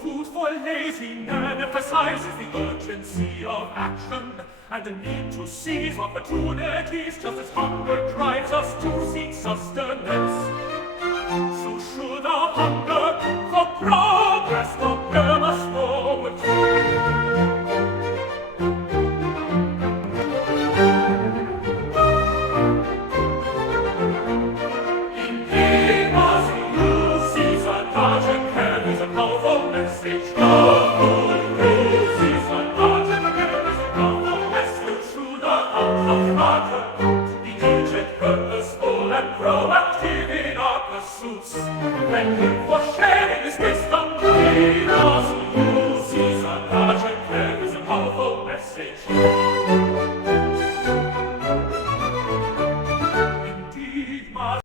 food for lazy men emphasizes the urgency of action and the need to seize opportunities, just as hunger drives us to seek sustenance. So should our hunger for progress propel us forward. Maazi-UC's untouched carries a powerful message. The good news is untouched carries a powerful message through the heart of martyr. The aged, purposeful, and proactive in our pursuits. Thank you for sharing this wisdom. Maazi-UC's untouched carries a powerful message.